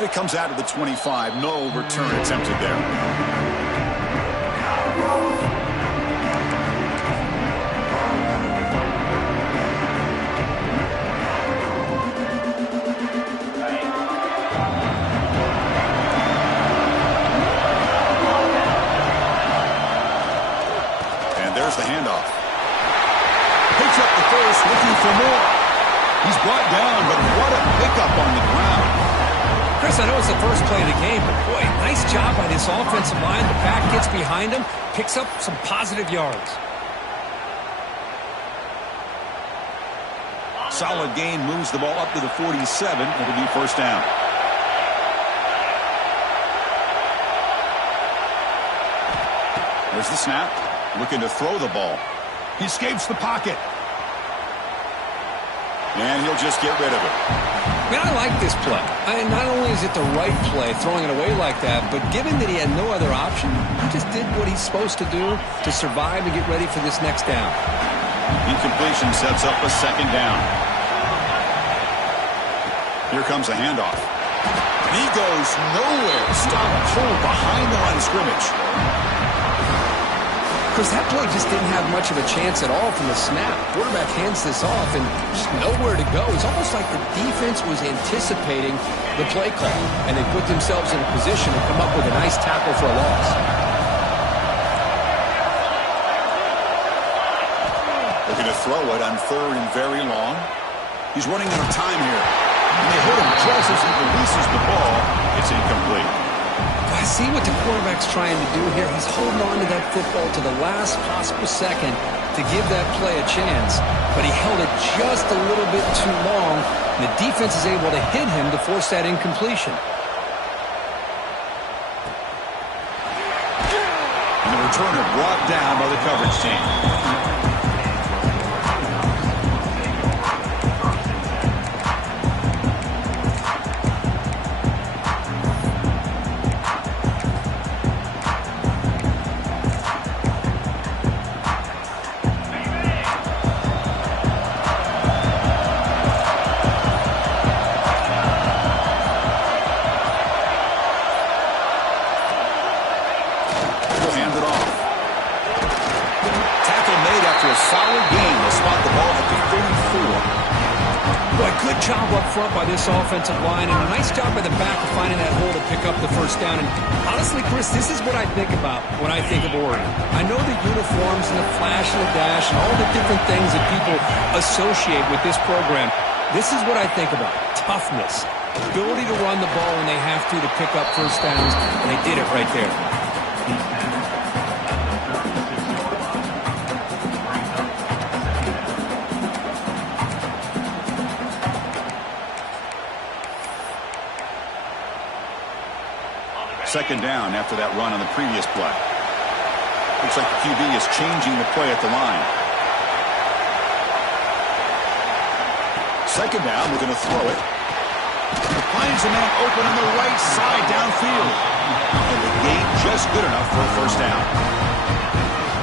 And it comes out of the 25. No return attempted there. There's the handoff. Picks up the first, looking for more. He's brought down, but what a pickup on the ground. Chris, I know it's the first play of the game, but boy, nice job by this offensive line. The back gets behind him, picks up some positive yards. Solid gain, moves the ball up to the 47. It'll be first down. There's the snap. Looking to throw the ball. He escapes the pocket. And he'll just get rid of it. Man, I like this play. Not only is it the right play, throwing it away like that, but given that he had no other option, he just did what he's supposed to do to survive and get ready for this next down. Incompletion sets up a second down. Here comes a handoff. He goes nowhere. Stop pull behind the line of scrimmage. Chris, that play just didn't have much of a chance at all from the snap. Quarterback hands this off and just nowhere to go. It's almost like the defense was anticipating the play call, and they put themselves in a position to come up with a nice tackle for a loss. Looking to throw it on third and very long. He's running out of time here. And they hit him just as he releases the ball. It's incomplete. I see what the quarterback's trying to do here. He's holding on to that football to the last possible second to give that play a chance. But he held it just a little bit too long. And the defense is able to hit him to force that incompletion. And the returner brought down by the coverage team. By this offensive line, and a nice job by the back of finding that hole to pick up the first down. And honestly, Chris, this is what I think about when I think of Oregon. I know the uniforms and the flash and the dash and all the different things that people associate with this program. This is what I think about. Toughness. Ability to run the ball when they have to pick up first downs, and they did it right there. Second down after that run on the previous play. Looks like the QB is changing the play at the line. Second down, we're going to throw it. Finds a man open on the right side downfield. And the gain just good enough for a first down.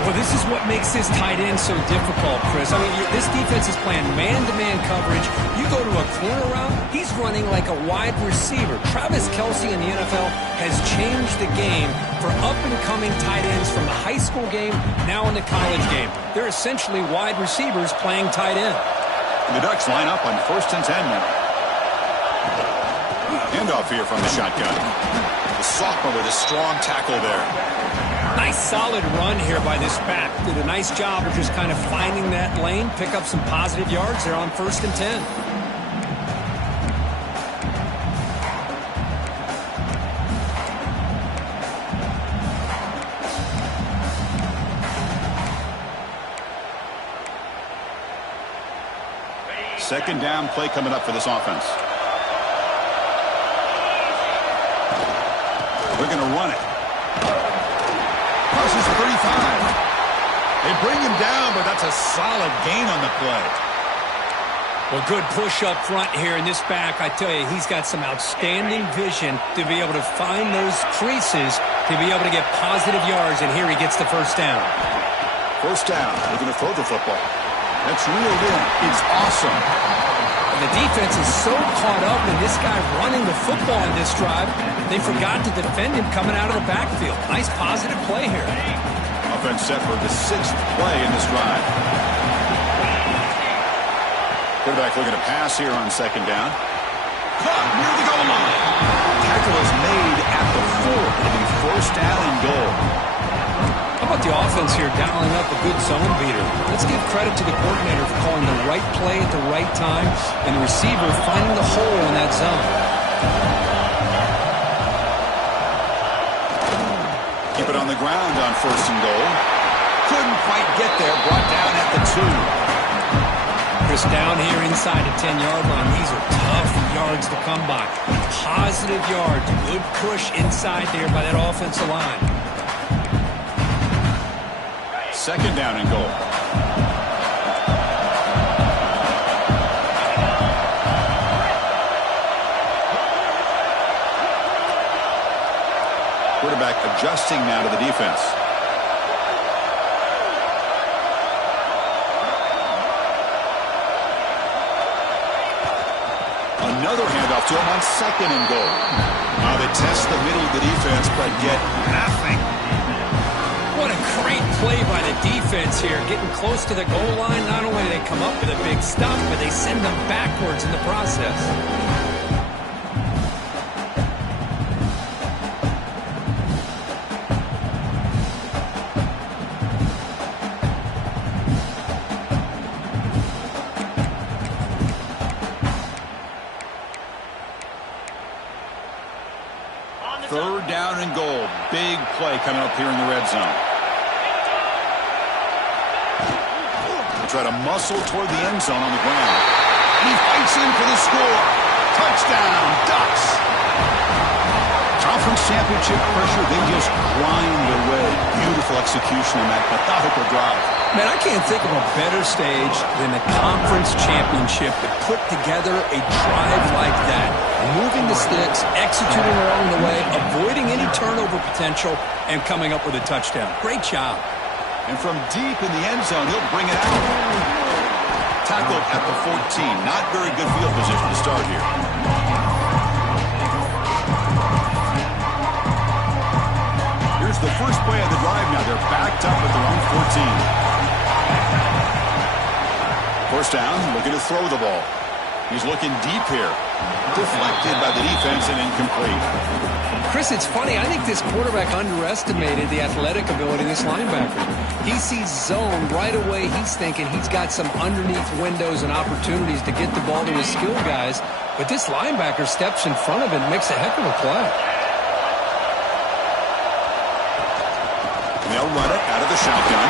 Well, this is what makes this tight end so difficult, Chris. I mean, this defense is playing man-to-man coverage. You go to a corner route, he's running like a wide receiver. Travis Kelce in the NFL has changed the game for up-and-coming tight ends from the high school game, now in the college game. They're essentially wide receivers playing tight end. The Ducks line up on 1st and 10 now. Handoff here from the shotgun. The sophomore with a strong tackle there. Nice solid run here by this back. Did a nice job of just kind of finding that lane, pick up some positive yards there on 1st and 10. Second down play coming up for this offense. They're going to run it. Crosses 35. They bring him down, but that's a solid gain on the play. Well, good push up front here in this back. I tell you, he's got some outstanding vision to be able to find those creases, to be able to get positive yards, and here he gets the first down. First down. They're going to throw the football. That's reeled in. It's awesome. The defense is so caught up in this guy running the football in this drive, they forgot to defend him coming out of the backfield. Nice positive play here. Offense set for the 6th play in this drive. Quarterback looking to pass here on 2nd down. Caught near the goal line. Tackle is made at the 4. It'll be 1st down and goal. How about the offense here dialing up a good zone beater? Let's give credit to the coordinator for calling the right play at the right time and the receiver finding the hole in that zone. Keep it on the ground on 1st and goal. Couldn't quite get there. Brought down at the 2. Chris, down here inside the 10-yard line. These are tough yards to come by. Positive yards. Good push inside there by that offensive line. 2nd down and goal. Quarterback adjusting now to the defense. Another handoff to him on 2nd and goal. Now they test the middle of the defense, but get nothing. What a great play by the defense here. Getting close to the goal line, not only do they come up with a big stop, but they send them backwards in the process. Third down and goal. Big play coming up here in the red zone. They try to muscle toward the end zone on the ground. And he fights in for the score. Touchdown, Ducks. Conference championship pressure, they just grind away. Beautiful execution on that methodical drive. Man, I can't think of a better stage than the conference championship to put together a drive like that. Moving the sticks, executing along the way, avoiding any turnover potential, and coming up with a touchdown. Great job. And from deep in the end zone, he'll bring it out. Tackled at the 14. Not very good field position to start here. Here's the first play of the drive now. They're backed up at their own 14. First down, looking to throw the ball. He's looking deep here. Deflected by the defense and incomplete. Chris, it's funny. I think this quarterback underestimated the athletic ability of this linebacker. He sees zone right away. He's thinking he's got some underneath windows and opportunities to get the ball to his skill guys. But this linebacker steps in front of it and makes a heck of a play. They'll run it out of the shotgun.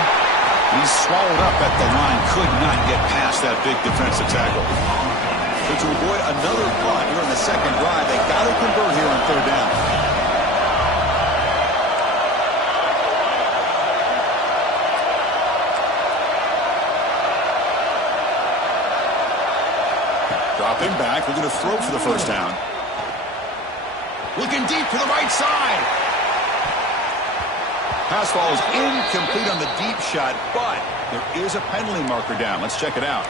He's swallowed up at the line. Could not get past that big defensive tackle. But to avoid another punt here in the second drive, they got to convert here on 3rd down. Dropping back, looking to throw for the first down. Looking deep to the right side. Pass ball is incomplete on the deep shot, but there is a penalty marker down. Let's check it out.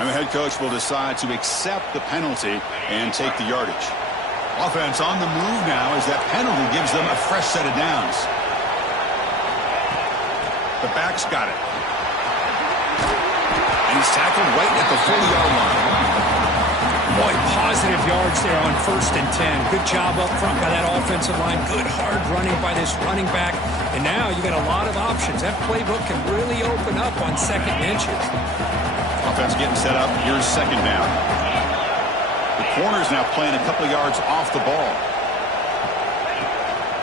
And the head coach will decide to accept the penalty and take the yardage. Offense on the move now as that penalty gives them a fresh set of downs. The back's got it. And he's tackled right at the 40-yard line. Boy, positive yards there on 1st and 10. Good job up front by that offensive line. Good hard running by this running back. And now you got a lot of options. That playbook can really open up on 2nd and inches. Offense getting set up. Here's 2nd down. The corner's now playing a couple yards off the ball.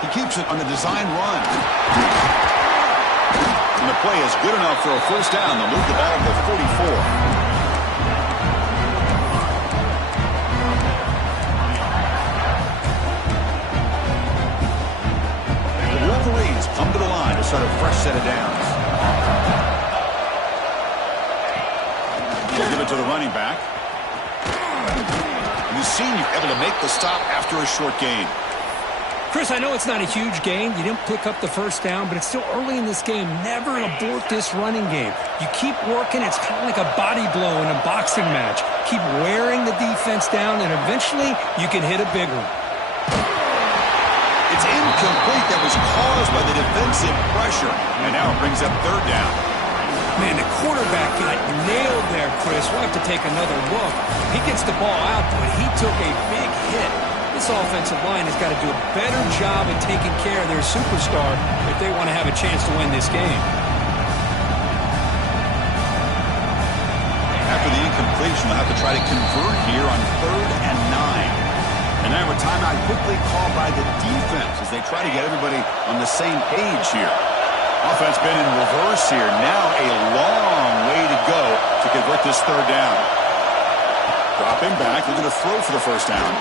He keeps it on the design run. And the play is good enough for a first down. They'll move the ball to the 44. Come to the line to start a fresh set of downs. They'll give it to the running back. And the senior able to make the stop after a short gain. Chris, I know it's not a huge gain. You didn't pick up the first down, but it's still early in this game. Never abort this running game. You keep working. It's kind of like a body blow in a boxing match. Keep wearing the defense down, and eventually you can hit a big one. It's incomplete. That was caused by the defensive pressure. And now it brings up third down. Man, the quarterback got nailed there, Chris. We'll have to take another look. He gets the ball out, but he took a big hit. This offensive line has got to do a better job at taking care of their superstar if they want to have a chance to win this game. After the incompletion, they'll have to try to convert here on 3rd and 9. And now a timeout quickly called by the defense as they try to get everybody on the same page here. Offense been in reverse here. Now a long way to go to convert this third down. Dropping back, looking to throw for the first down.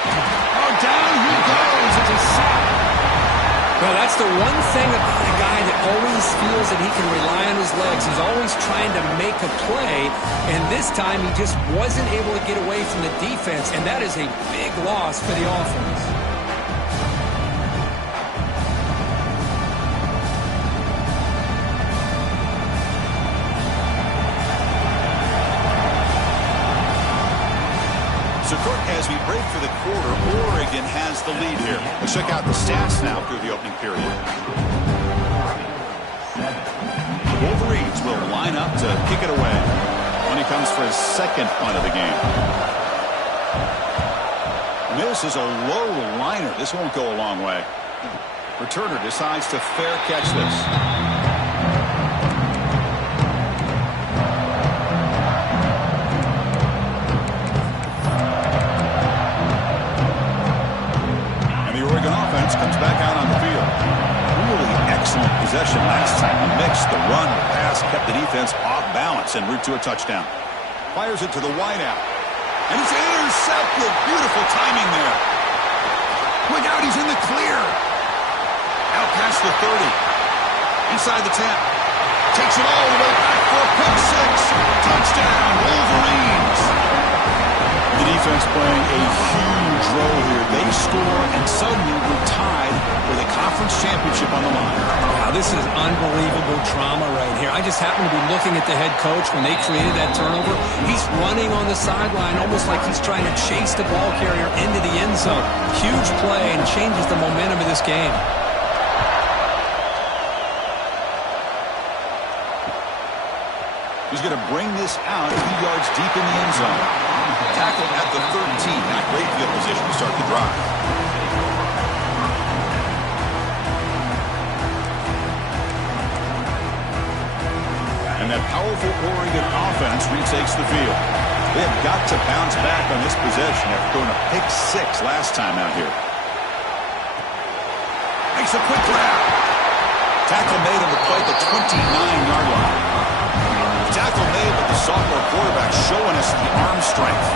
Oh, down he goes. It's a sack. Well, that's the one thing about a guy that always feels that he can rely on his legs. He's always trying to make a play, and this time he just wasn't able to get away from the defense, and that is a big loss for the offense. So, Kirk, as we break for the quarter, Oregon has the lead here. Let's check out the stats now through the opening period. The Wolverines will line up to kick it away when he comes for his second punt of the game. This is a low liner. This won't go a long way. Returner decides to fair catch this. Comes back out on the field. Really excellent possession last time. He mixed the run, the pass, kept the defense off balance en route to a touchdown. Fires it to the wideout. And it's intercepted. Beautiful timing there. Look out, he's in the clear. Out past the 30. Inside the 10. Takes it all the way back for a pick six. Touchdown, Wolverines. The defense playing a huge role here. They score, and suddenly we're tied with a conference championship on the line. Wow, this is unbelievable drama right here. I just happen to be looking at the head coach when they created that turnover. He's running on the sideline almost like he's trying to chase the ball carrier into the end zone. Huge play and changes the momentum of this game. He's going to bring this out a few yards deep in the end zone. Tackled at the 13. Not great field position to start the drive. And that powerful Oregon offense retakes the field. They have got to bounce back on this possession after throwing a pick six last time out here. Makes a quick grab. Tackle made on the play at the 29-yard line. Tackle made, but the sophomore quarterback showing us the arm strength.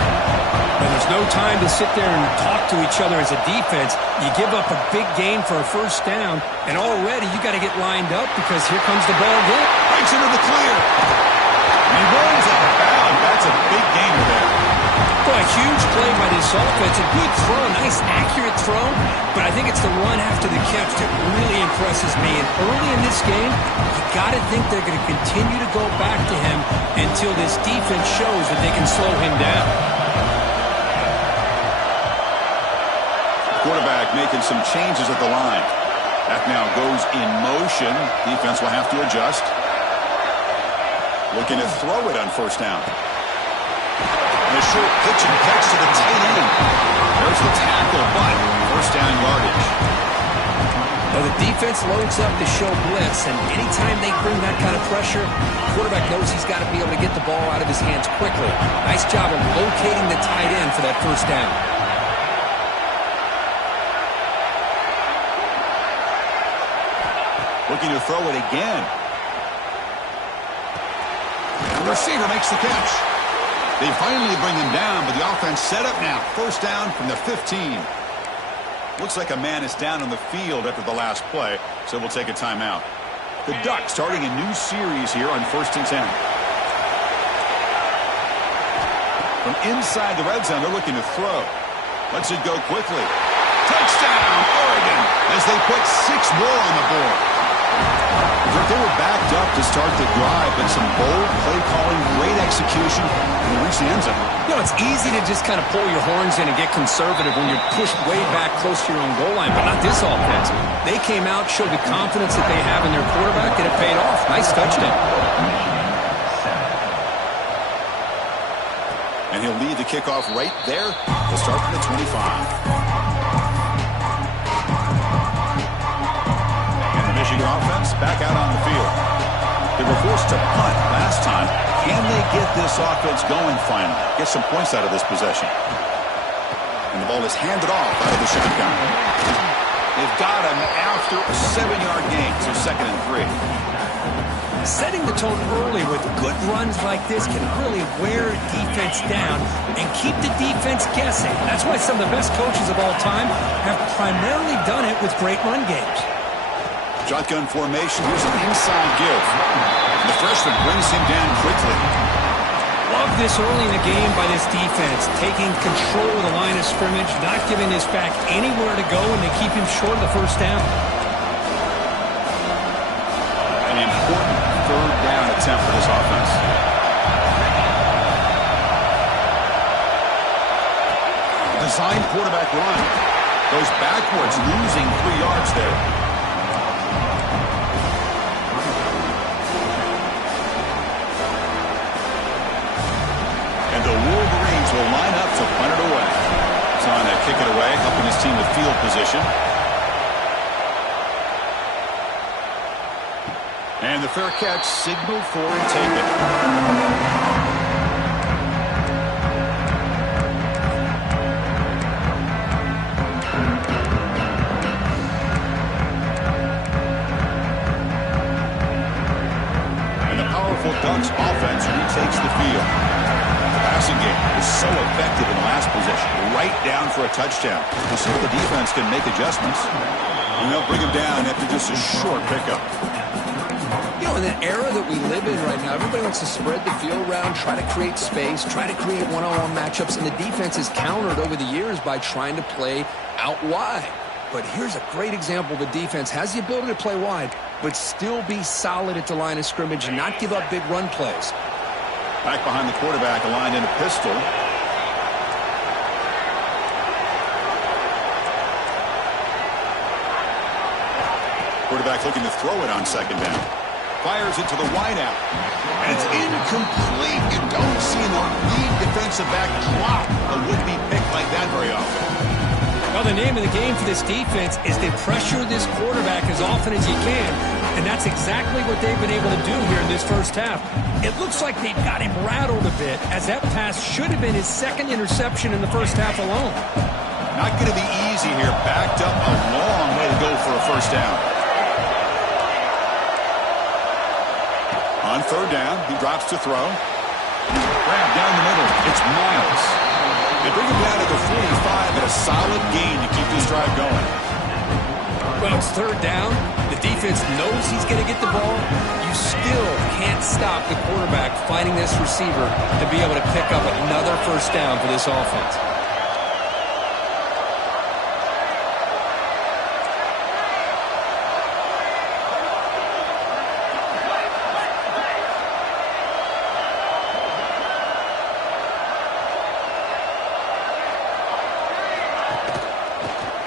And there's no time to sit there and talk to each other as a defense. You give up a big gain for a first down, and already you got to get lined up because here comes the ball again. Breaks into the clear. And he rolls out of bounds. That's a big gainer there. Boy, a huge play by this offense. A good throw, nice accurate throw, but I think it's the run after the catch that really impresses me. And early in this game, you got to think they're going to continue to go back to him until this defense shows that they can slow him down. Quarterback making some changes at the line. That now goes in motion. Defense will have to adjust. Looking to throw it on first down. And a short pitch and catch to the tight end. There's the tackle, but first down yardage. Well, the defense loads up to show blitz, and anytime they bring that kind of pressure, the quarterback knows he's got to be able to get the ball out of his hands quickly. Nice job of locating the tight end for that first down. Looking to throw it again. The receiver makes the catch. They finally bring him down, but the offense set up now. First down from the 15. Looks like a man is down on the field after the last play, so we'll take a timeout. The Ducks starting a new series here on 1st and 10. From inside the red zone, they're looking to throw. Lets it go quickly. Touchdown, Oregon! bandwagon as they put 6 more on the board. They were backed up to start the drive, but some bold play calling, great execution, and they reached the end zone. You know, it's easy to just kind of pull your horns in and get conservative when you're pushed way back close to your own goal line, but not this offense. They came out, showed the confidence that they have in their quarterback, and it paid off. Nice touchdown. And he'll lead the kickoff right there. They'll start from the 25. Michigan offense back out on the field. They were forced to punt last time. Can they get this offense going finally? Get some points out of this possession. And the ball is handed off out of the shotgun. They've got him after a 7-yard gain, so 2nd and 3. Setting the tone early with good runs like this can really wear defense down and keep the defense guessing. That's why some of the best coaches of all time have primarily done it with great run games. Shotgun formation. Here's an inside give. And the freshman brings him down quickly. Love this early in the game by this defense, taking control of the line of scrimmage, not giving this back anywhere to go, and they keep him short of the first down. An important 3rd down attempt for this offense. Design quarterback run. Goes backwards, losing 3 yards there. The Wolverines will line up to punt it away. Trying to kick it away, helping his team with field position. And the fair catch signaled for and taken. And the powerful Ducks offense retakes the field. Passing game was so effective in the last possession, right down for a touchdown. We'll see if the defense can make adjustments. And they'll bring him down after just a short pickup. You know, in the era that we live in right now, everybody wants to spread the field around, try to create space, try to create one-on-one matchups, and the defense has countered over the years by trying to play out wide. But here's a great example. The defense has the ability to play wide, but still be solid at the line of scrimmage and not give up big run plays. Back behind the quarterback, aligned in a pistol. Quarterback looking to throw it on 2nd down. Fires it to the wideout. And it's incomplete. You don't see the lead defensive back drop a would-be pick like that very often. Well, the name of the game for this defense is to pressure this quarterback as often as you can, and that's exactly what they've been able to do here in this first half. It looks like they've got him rattled a bit, as that pass should have been his 2nd interception in the first half alone. Not going to be easy here. Backed up a long way to go for a first down. On 3rd down, he drops to throw. Grab down the middle. It's Miles. They bring him down to the 45 at a solid gain to keep this drive going. Well, it's 3rd down. The defense knows he's going to get the ball. You still can't stop the quarterback finding this receiver to be able to pick up another first down for this offense.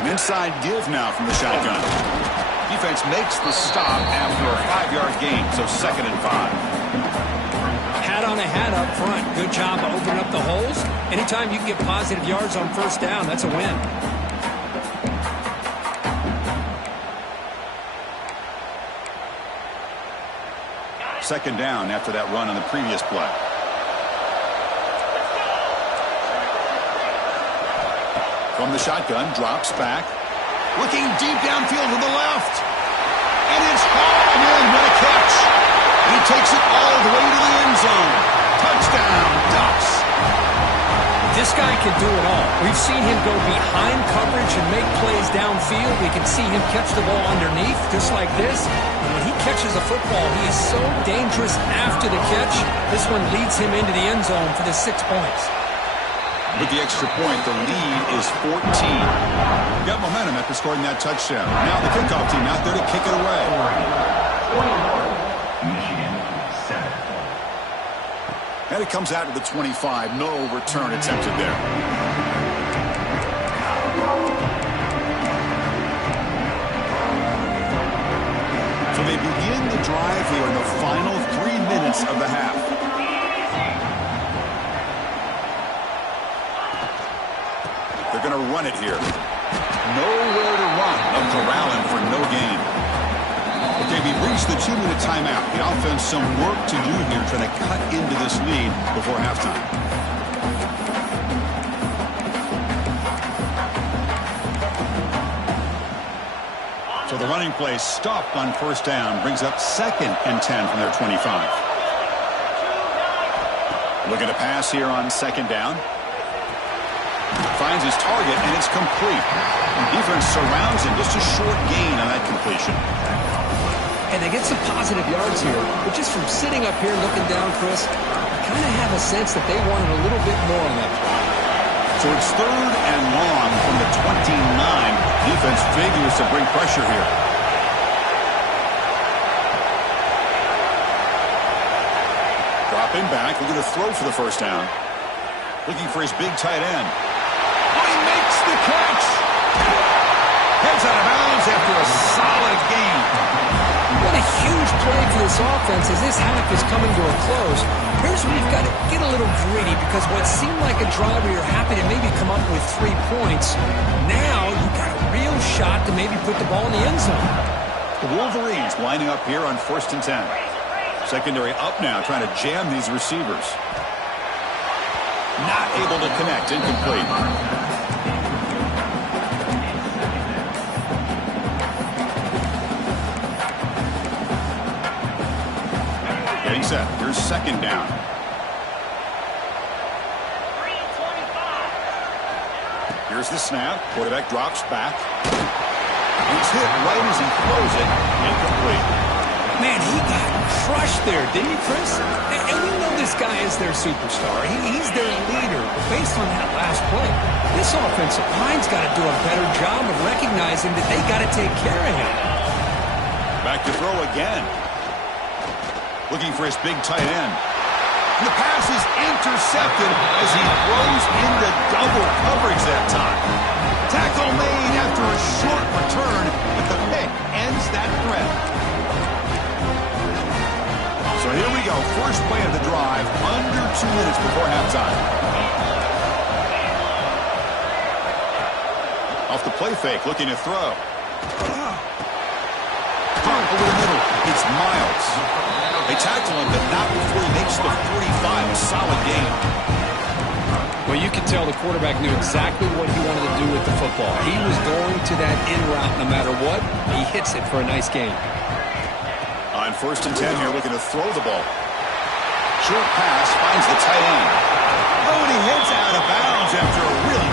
Inside give now from the shotgun. Defense makes the stop after a 5-yard gain, so 2nd and 5. Hat on a hat up front. Good job of opening up the holes. Anytime you can get positive yards on first down, that's a win. Second down after that run on the previous play. From the shotgun, drops back. Looking deep downfield to the left. And it's hauled in. What a catch. He takes it all the way to the end zone. Touchdown, Ducks. This guy can do it all. We've seen him go behind coverage and make plays downfield. We can see him catch the ball underneath, just like this. And when he catches a football, he is so dangerous after the catch. This one leads him into the end zone for the 6 points. With the extra point, the lead is 14. Got momentum after scoring that touchdown. Now the kickoff team out there to kick it away. And it comes out to the 25. No return attempted there. So they begin the drive here in the final 3 minutes of the half. They're going to run it here. Nowhere to run. A corralling for no gain. Okay, we've reached the 2-minute timeout. The offense some work to do here trying to cut into this lead before halftime. So the running play stopped on first down. Brings up 2nd and 10 from their 25. Looking to pass here on 2nd down. Finds his target, and it's complete. Defense surrounds him. Just a short gain on that completion. And they get some positive yards here. But just from sitting up here looking down, Chris, I kind of have a sense that they wanted a little bit more on that play. So it's 3rd and long from the 29. Defense figures to bring pressure here. Dropping back. Looking to throw for the first down. Looking for his big tight end. He makes the catch. Heads out of bounds after a solid gain. What a huge play for this offense as this half is coming to a close. Here's where you've got to get a little gritty because what seemed like a drive where you're happy to maybe come up with 3 points, now you've got a real shot to maybe put the ball in the end zone. The Wolverines lining up here on 1st and 10. Secondary up now, trying to jam these receivers. Not able to connect. Incomplete. Getting set. Here's 2nd down. Here's the snap. Quarterback drops back. He's hit right as he throws it. Incomplete. Man, he got crushed there, didn't he, Chris? And we know this guy is their superstar. He's their leader. But based on that last play, this offensive line's got to do a better job of recognizing that they got to take care of him. Back to throw again. Looking for his big tight end. And the pass is intercepted as he throws into double coverage that time. Tackle made after a short return, but the pick ends that threat. So here we go. First play of the drive, under 2 minutes before halftime. Off the play fake, looking to throw. Over the middle, it's Miles. They tackle him, but not before he makes the 45. A solid gain. Well, you can tell the quarterback knew exactly what he wanted to do with the football. He was going to that in route no matter what. He hits it for a nice gain. On 1st and 10 here, looking to throw the ball. Short pass finds the tight end. Oh, and he heads out of bounds after a really